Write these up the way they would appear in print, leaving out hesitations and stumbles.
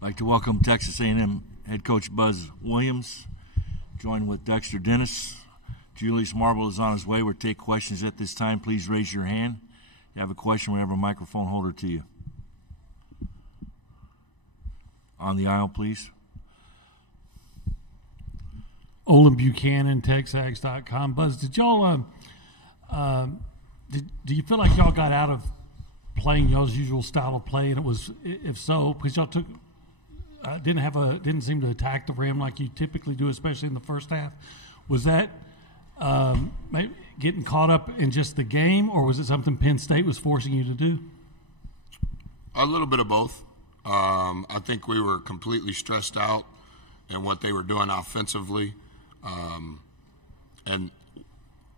I'd like to welcome Texas A&M head coach Buzz Williams, joined with Dexter Dennis. Julius Marble is on his way. We'll take questions at this time. Please raise your hand. If you have a question, we'll have a microphone holder to you. On the aisle, please. Olin Buchanan, TexAgs.com. Buzz, did y'all do you feel like y'all got out of playing y'all's usual style of play? And it was, if so, because y'all took didn't seem to attack the rim like you typically do, especially in the first half. Was that maybe getting caught up in just the game, or was it something Penn State was forcing you to do? A little bit of both. I think we were completely stressed out in what they were doing offensively, and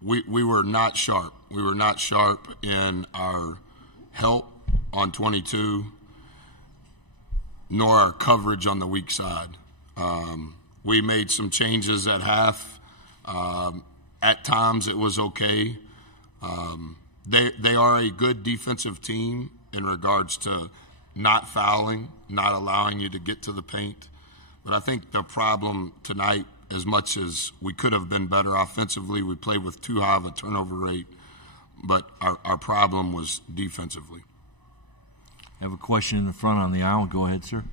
we were not sharp. We were not sharp in our help on 22, nor our coverage on the weak side. We made some changes at half. At times it was okay. They are a good defensive team in regards to not fouling, not allowing you to get to the paint. But I think the problem tonight, as much as we could have been better offensively, we played with too high of a turnover rate, but our problem was defensively. I have a question in the front on the aisle. Go ahead, sir.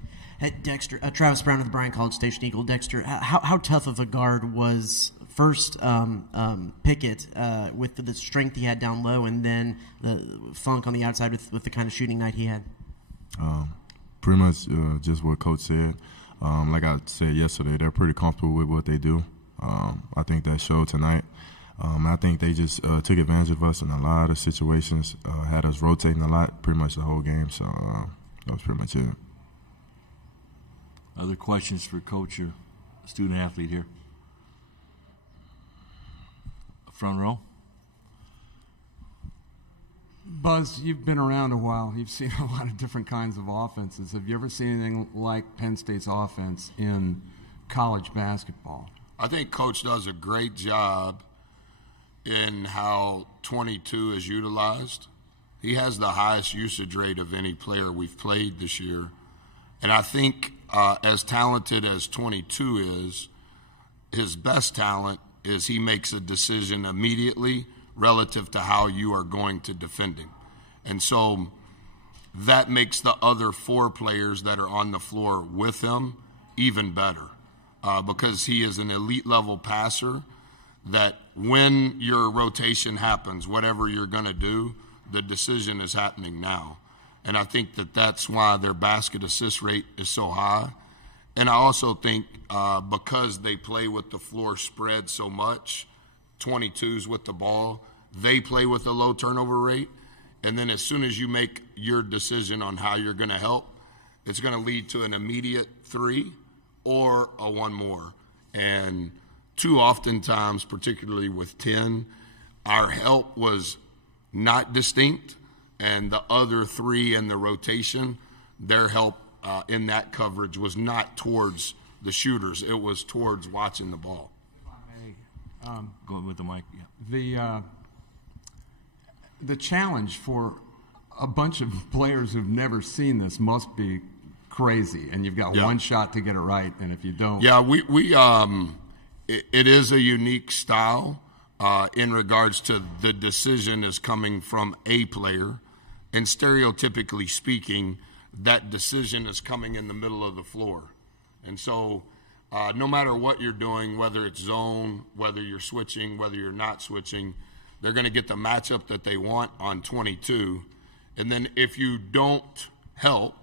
Hey, Dexter, Travis Brown of the Bryan College Station Eagle. Dexter, how tough of a guard was first Pickett with the strength he had down low, and then the Funk on the outside with the kind of shooting night he had? Pretty much just what Coach said. Like I said yesterday, they're pretty comfortable with what they do. I think that showed tonight. I think they just took advantage of us in a lot of situations, had us rotating a lot pretty much the whole game. So that was pretty much it. Other questions for Coach or student-athlete here? Front row. Buzz, you've been around a while. You've seen a lot of different kinds of offenses. Have you ever seen anything like Penn State's offense in college basketball? I think Coach does a great job in how 22 is utilized. He has the highest usage rate of any player we've played this year. And I think as talented as 22 is, his best talent is he makes a decision immediately relative to how you are going to defend him. And so that makes the other four players that are on the floor with him even better because he is an elite-level passer that when your rotation happens, whatever you're going to do, the decision is happening now. And I think that that's why their basket assist rate is so high. And I also think because they play with the floor spread so much, 22s with the ball, they play with a low turnover rate. And then as soon as you make your decision on how you're going to help, it's going to lead to an immediate three or a one more. And too oftentimes, particularly with 10, our help was not distinct, and the other three in the rotation, their help in that coverage was not towards the shooters. It was towards watching the ball. Go with the mic. Yeah. The challenge for a bunch of players who've never seen this must be crazy, and you've got one shot to get it right, and if you don't. Yeah, it is a unique style in regards to the decision is coming from a player, and stereotypically speaking, that decision is coming in the middle of the floor. And so no matter what you're doing, whether it's zone, whether you're switching, whether you're not switching, they're going to get the matchup that they want on 22. And then if you don't help,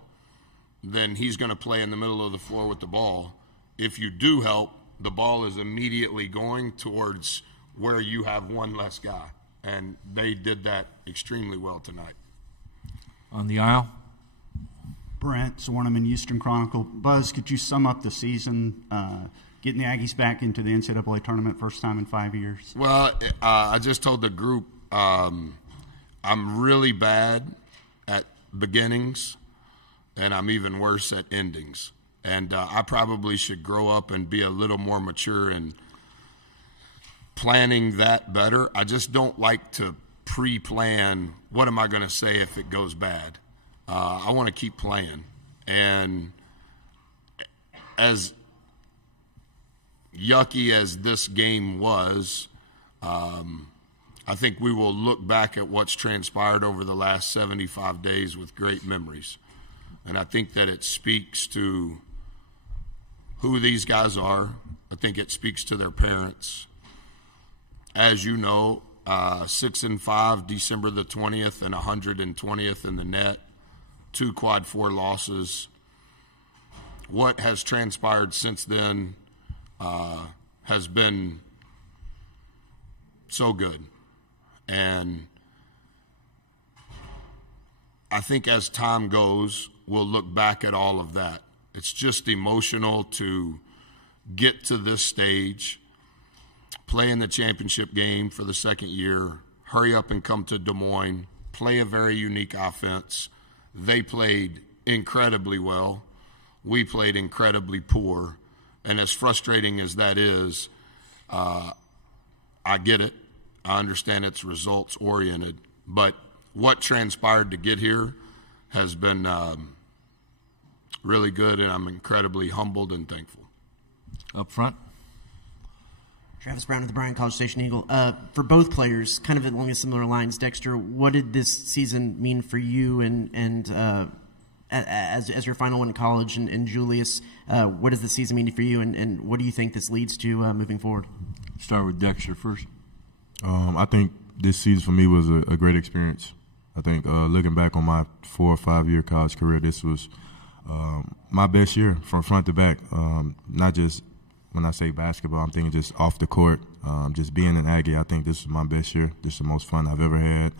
then he's going to play in the middle of the floor with the ball. If you do help, the ball is immediately going towards where you have one less guy. And they did that extremely well tonight. On the aisle. Brent Zwerneman, Eastern Chronicle. Buzz, could you sum up the season, getting the Aggies back into the NCAA tournament first time in 5 years? Well, I just told the group I'm really bad at beginnings, and I'm even worse at endings. And I probably should grow up and be a little more mature in planning that better. I just don't like to pre-plan what am I going to say if it goes bad. I want to keep playing. And as yucky as this game was, I think we will look back at what's transpired over the last 75 days with great memories. And I think that it speaks to who these guys are. I think it speaks to their parents. As you know, 6-5, December the 20th, and 120th in the net, 2 quad 4 losses. What has transpired since then has been so good. And I think as time goes, we'll look back at all of that. It's just emotional to get to this stage, play in the championship game for the second year, hurry up and come to Des Moines, play a very unique offense. They played incredibly well. We played incredibly poor. And as frustrating as that is, I get it. I understand it's results-oriented. But what transpired to get here has been really good, and I'm incredibly humbled and thankful. Up front. Travis Brown of the Bryan College Station Eagle. For both players, kind of along similar lines, Dexter, what did this season mean for you and as your final one in college? And Julius, what does the season mean for you, and what do you think this leads to moving forward? Start with Dexter first. I think this season for me was a great experience. I think looking back on my 4 or 5 year college career, this was my best year from front to back. Not just when I say basketball, I'm thinking just off the court, just being an Aggie. I think this was my best year. This is the most fun I've ever had.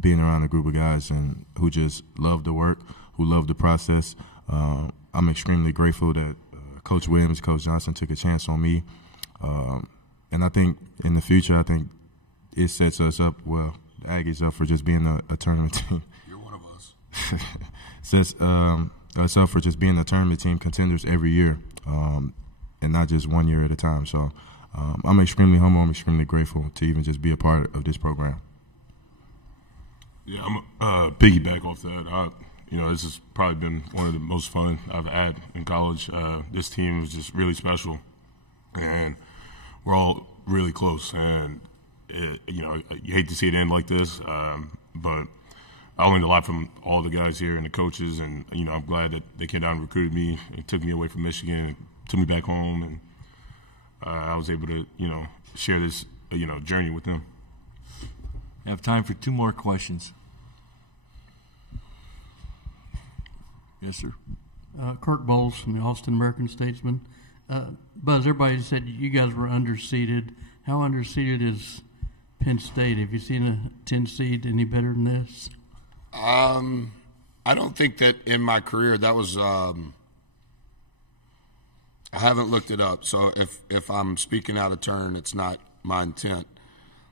Being around a group of guys and who just love the work, who love the process. I'm extremely grateful that Coach Williams, Coach Johnson took a chance on me. And I think in the future, I think it sets us up, well, the Aggies up for just being a tournament team. You're one of us. Sets us up for just being a tournament team, contenders every year, and not just 1 year at a time. So I'm extremely humble. I'm extremely grateful to even just be a part of this program. Yeah, I'm piggyback off that. This has probably been one of the most fun I've had in college. This team was just really special, and we're all really close. And you hate to see it end like this, but I learned a lot from all the guys here and the coaches. And I'm glad that they came down and recruited me and took me away from Michigan and took me back home, and I was able to share this journey with them. I have time for 2 more questions. Yes, sir. Kirk Bowles from the Austin American-Statesman. Buzz, everybody said you guys were underseeded. How underseeded is Penn State? Have you seen a 10 seed any better than this? I don't think that in my career that was I haven't looked it up, so if I'm speaking out of turn, it's not my intent.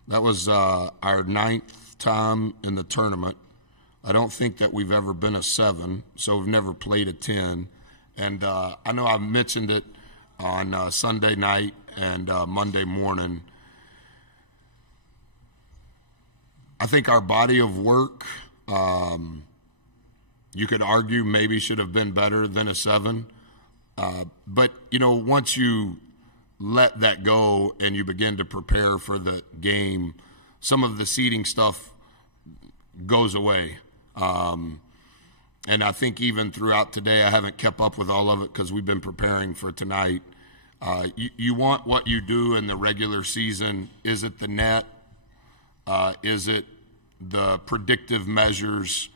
That was our 9th time in the tournament. I don't think that we've ever been a 7, so we've never played a 10. And I know I mentioned it on Sunday night and Monday morning. I think our body of work, you could argue maybe should have been better than a 7. But, once you let that go and you begin to prepare for the game, some of the seeding stuff goes away. And I think even throughout today, I haven't kept up with all of it because we've been preparing for tonight. You want what you do in the regular season. Is it the net? Is it the predictive measures?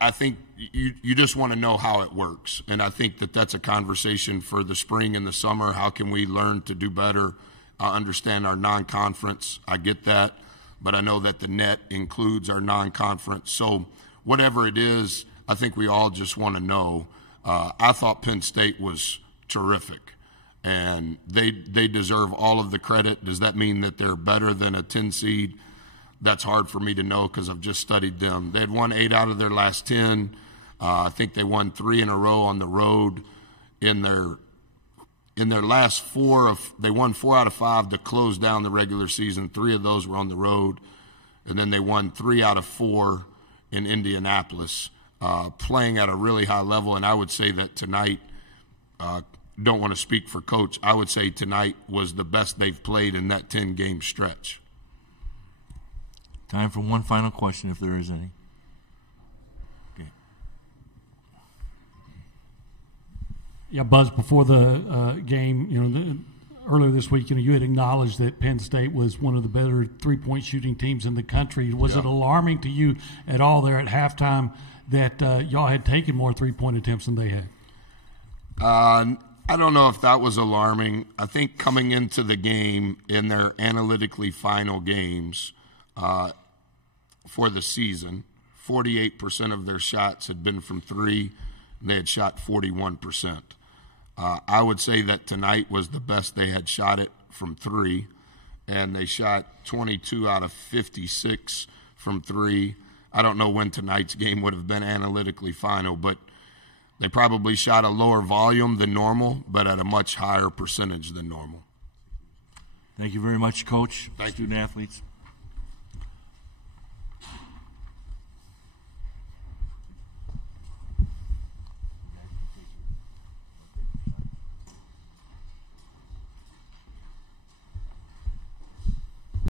I think you just want to know how it works. And I think that that's a conversation for the spring and the summer. How can we learn to do better, understand our non-conference? I get that. But I know that the net includes our non-conference. So whatever it is, I think we all just want to know. I thought Penn State was terrific, and they deserve all of the credit. Does that mean that they're better than a 10 seed? That's hard for me to know because I've just studied them. They had won 8 out of their last 10. I think they won 3 in a row on the road. In their last 4 they won 4 out of 5 to close down the regular season. 3 of those were on the road, and then they won 3 out of 4 in Indianapolis, playing at a really high level. And I would say that tonight don't want to speak for Coach. I would say tonight was the best they've played in that 10-game stretch. Time for one final question, if there is any. Okay. Yeah, Buzz, before the game, earlier this week, you had acknowledged that Penn State was one of the better three-point shooting teams in the country. Was it alarming to you at all there at halftime that y'all had taken more three-point attempts than they had? I don't know if that was alarming. I think coming into the game in their analytically final games for the season, 48% of their shots had been from three, and they had shot 41%. I would say that tonight was the best they had shot it from three, and they shot 22 out of 56 from three. I don't know when tonight's game would have been analytically final, but they probably shot a lower volume than normal, but at a much higher percentage than normal. Thank you very much, Coach. Thank you. Student athletes.